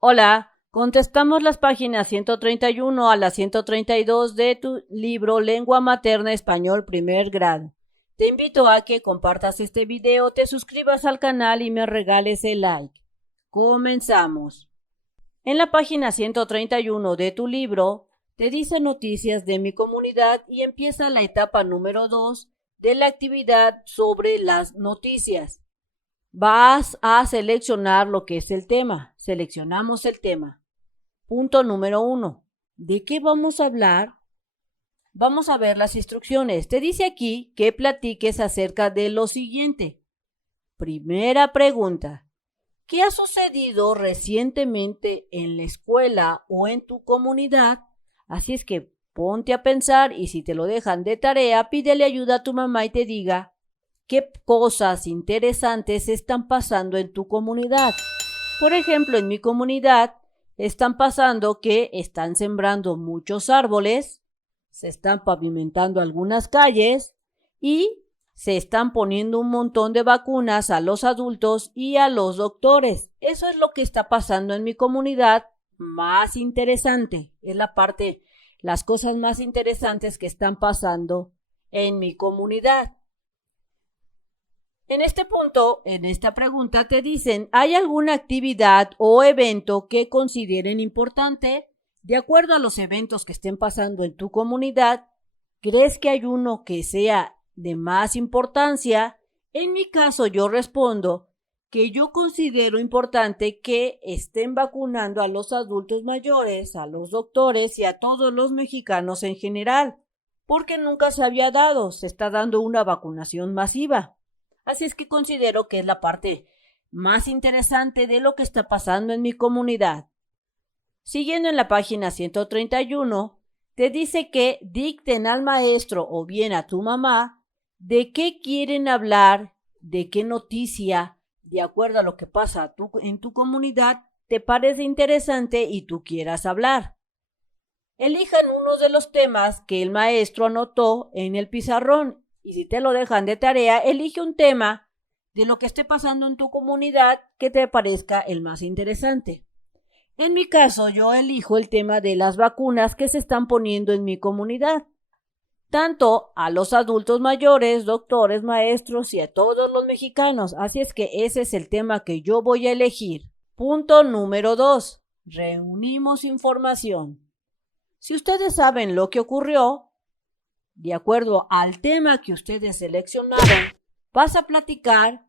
Hola, contestamos las páginas 131 a la 132 de tu libro Lengua Materna Español Primer Grado. Te invito a que compartas este video, te suscribas al canal y me regales el like. Comenzamos. En la página 131 de tu libro te dice noticias de mi comunidad y empieza la etapa número 2 de la actividad sobre las noticias. Vas a seleccionar lo que es el tema. Seleccionamos el tema. Punto número 1. ¿De qué vamos a hablar? Vamos a ver las instrucciones. Te dice aquí que platiques acerca de lo siguiente. Primera pregunta. ¿Qué ha sucedido recientemente en la escuela o en tu comunidad? Así es que ponte a pensar y si te lo dejan de tarea, pídele ayuda a tu mamá y te diga qué cosas interesantes están pasando en tu comunidad. Por ejemplo, en mi comunidad están pasando que están sembrando muchos árboles, se están pavimentando algunas calles y se están poniendo un montón de vacunas a los adultos y a los doctores. Eso es lo que está pasando en mi comunidad más interesante. Es la parte, las cosas más interesantes que están pasando en mi comunidad. En este punto, en esta pregunta te dicen, ¿hay alguna actividad o evento que consideren importante? De acuerdo a los eventos que estén pasando en tu comunidad, ¿crees que hay uno que sea de más importancia? En mi caso, yo respondo que yo considero importante que estén vacunando a los adultos mayores, a los doctores y a todos los mexicanos en general, porque nunca se había dado, se está dando una vacunación masiva. Así es que considero que es la parte más interesante de lo que está pasando en mi comunidad. Siguiendo en la página 131, te dice que dicten al maestro o bien a tu mamá de qué quieren hablar, de qué noticia, de acuerdo a lo que pasa en tu comunidad, te parece interesante y tú quieras hablar. Elijan uno de los temas que el maestro anotó en el pizarrón. Y si te lo dejan de tarea, elige un tema de lo que esté pasando en tu comunidad que te parezca el más interesante. En mi caso, yo elijo el tema de las vacunas que se están poniendo en mi comunidad, tanto a los adultos mayores, doctores, maestros y a todos los mexicanos. Así es que ese es el tema que yo voy a elegir. Punto número 2. Reunimos información. Si ustedes saben lo que ocurrió, de acuerdo al tema que ustedes seleccionaron, vas a platicar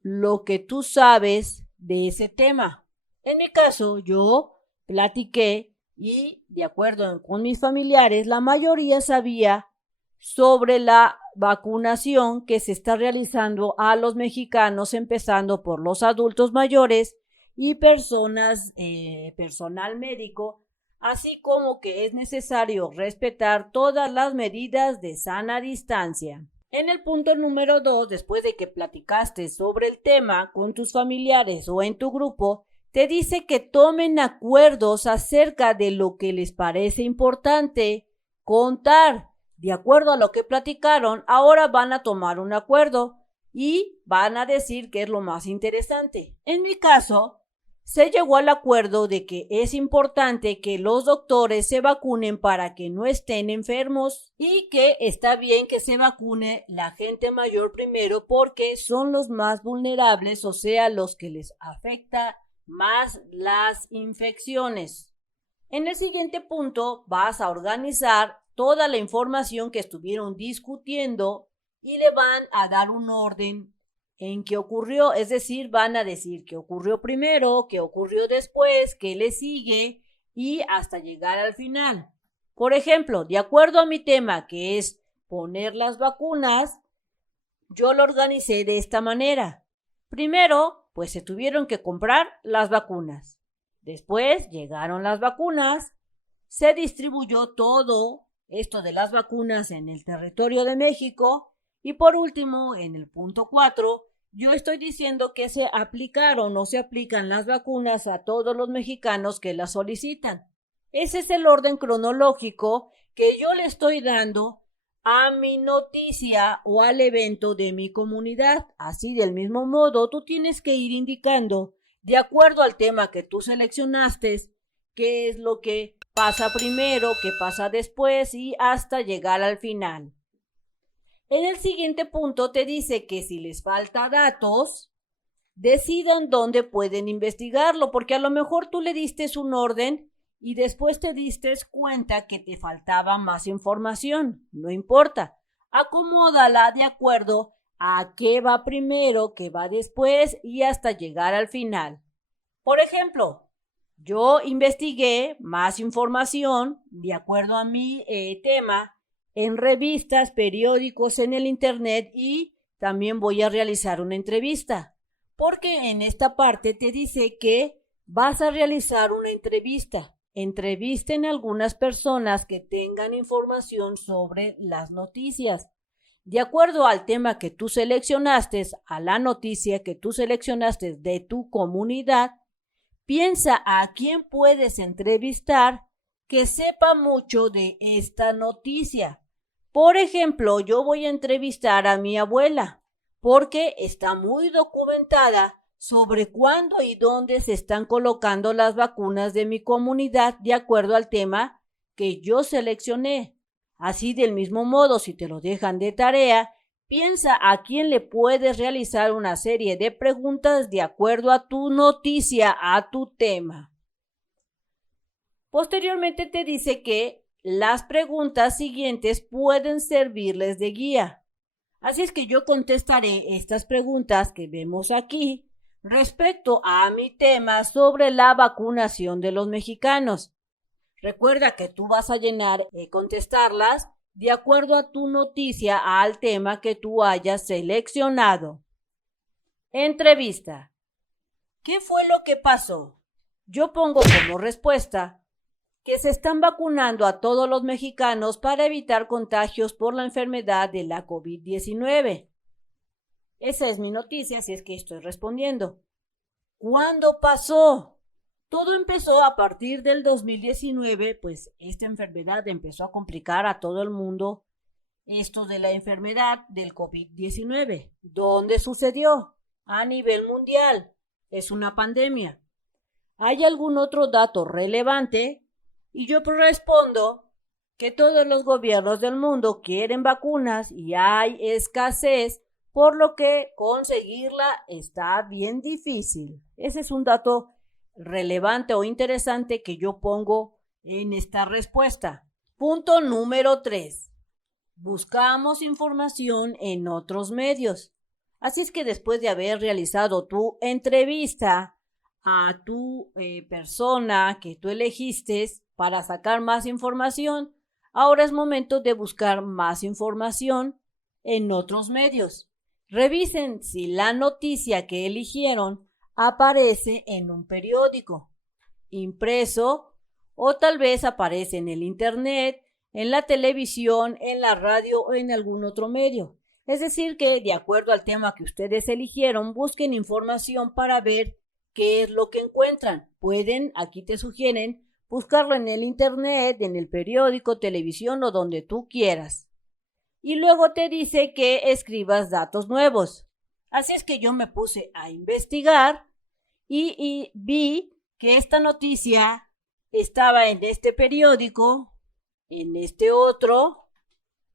lo que tú sabes de ese tema. En mi caso, yo platiqué y de acuerdo con mis familiares, la mayoría sabía sobre la vacunación que se está realizando a los mexicanos, empezando por los adultos mayores y personal médico, así como que es necesario respetar todas las medidas de sana distancia. En el punto número 2, después de que platicaste sobre el tema con tus familiares o en tu grupo, te dice que tomen acuerdos acerca de lo que les parece importante contar. De acuerdo a lo que platicaron, ahora van a tomar un acuerdo y van a decir qué es lo más interesante. En mi caso, se llegó al acuerdo de que es importante que los doctores se vacunen para que no estén enfermos y que está bien que se vacune la gente mayor primero porque son los más vulnerables, o sea, los que les afecta más las infecciones. En el siguiente punto vas a organizar toda la información que estuvieron discutiendo y le van a dar un orden en qué ocurrió, es decir, van a decir qué ocurrió primero, qué ocurrió después, qué le sigue y hasta llegar al final. Por ejemplo, de acuerdo a mi tema, que es poner las vacunas, yo lo organicé de esta manera. Primero, pues se tuvieron que comprar las vacunas. Después llegaron las vacunas, se distribuyó todo esto de las vacunas en el territorio de México y por último, en el punto 4, yo estoy diciendo que se aplicaron o se aplican las vacunas a todos los mexicanos que las solicitan. Ese es el orden cronológico que yo le estoy dando a mi noticia o al evento de mi comunidad. Así del mismo modo, tú tienes que ir indicando de acuerdo al tema que tú seleccionaste, qué es lo que pasa primero, qué pasa después y hasta llegar al final. En el siguiente punto te dice que si les falta datos, decidan dónde pueden investigarlo, porque a lo mejor tú le diste un orden y después te diste cuenta que te faltaba más información. No importa, acomódala de acuerdo a qué va primero, qué va después y hasta llegar al final. Por ejemplo, yo investigué más información de acuerdo a mi tema en revistas, periódicos, en el internet y también voy a realizar una entrevista. Porque en esta parte te dice que vas a realizar una entrevista. Entrevisten a algunas personas que tengan información sobre las noticias. De acuerdo al tema que tú seleccionaste, a la noticia que tú seleccionaste de tu comunidad, piensa a quién puedes entrevistar que sepa mucho de esta noticia. Por ejemplo, yo voy a entrevistar a mi abuela, porque está muy documentada sobre cuándo y dónde se están colocando las vacunas de mi comunidad de acuerdo al tema que yo seleccioné. Así del mismo modo, si te lo dejan de tarea, piensa a quién le puedes realizar una serie de preguntas de acuerdo a tu noticia, a tu tema. Posteriormente te dice que las preguntas siguientes pueden servirles de guía. Así es que yo contestaré estas preguntas que vemos aquí respecto a mi tema sobre la vacunación de los mexicanos. Recuerda que tú vas a llenar y contestarlas de acuerdo a tu noticia, al tema que tú hayas seleccionado. Entrevista. ¿Qué fue lo que pasó? Yo pongo como respuesta que se están vacunando a todos los mexicanos para evitar contagios por la enfermedad de la COVID-19. Esa es mi noticia, así es que estoy respondiendo. ¿Cuándo pasó? Todo empezó a partir del 2019, pues esta enfermedad empezó a complicar a todo el mundo esto de la enfermedad del COVID-19. ¿Dónde sucedió? A nivel mundial. Es una pandemia. ¿Hay algún otro dato relevante? Y yo respondo que todos los gobiernos del mundo quieren vacunas y hay escasez, por lo que conseguirla está bien difícil. Ese es un dato relevante o interesante que yo pongo en esta respuesta. Punto número 3. Buscamos información en otros medios. Así es que después de haber realizado tu entrevista a tu persona que tú elegiste para sacar más información, ahora es momento de buscar más información en otros medios. Revisen si la noticia que eligieron aparece en un periódico impreso o tal vez aparece en el internet, en la televisión, en la radio o en algún otro medio. Es decir que de acuerdo al tema que ustedes eligieron, busquen información para ver qué es lo que encuentran. Pueden, aquí te sugieren, buscarlo en el internet, en el periódico, televisión o donde tú quieras. Y luego te dice que escribas datos nuevos. Así es que yo me puse a investigar y vi que esta noticia estaba en este periódico, en este otro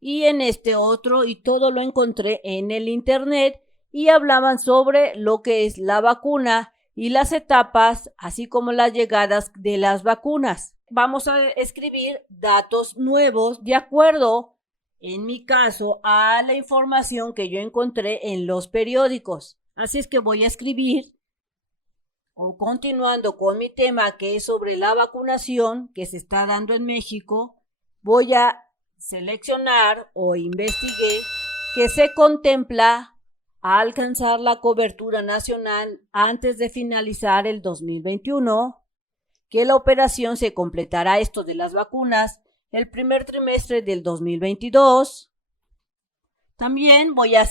y en este otro, y todo lo encontré en el internet y hablaban sobre lo que es la vacuna y las etapas, así como las llegadas de las vacunas. Vamos a escribir datos nuevos de acuerdo, en mi caso, a la información que yo encontré en los periódicos. Así es que voy a escribir, o continuando con mi tema que es sobre la vacunación que se está dando en México, voy a seleccionar o investigué que se contempla a alcanzar la cobertura nacional antes de finalizar el 2021, que la operación se completará esto de las vacunas el primer trimestre del 2022. También voy a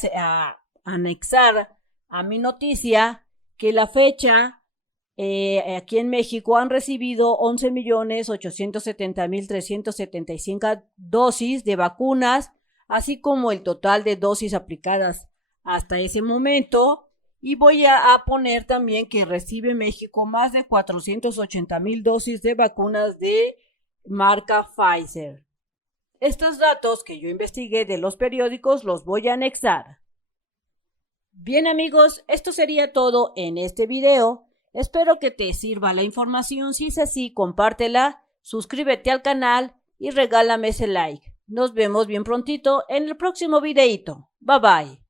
anexar a mi noticia que la fecha aquí en México han recibido 11.870.375 dosis de vacunas, así como el total de dosis aplicadas hasta ese momento, Y voy a poner también que recibe México más de 480,000 dosis de vacunas de marca Pfizer. Estos datos que yo investigué de los periódicos los voy a anexar. Bien amigos, esto sería todo en este video. Espero que te sirva la información. Si es así, compártela, suscríbete al canal y regálame ese like. Nos vemos bien prontito en el próximo videito. Bye bye.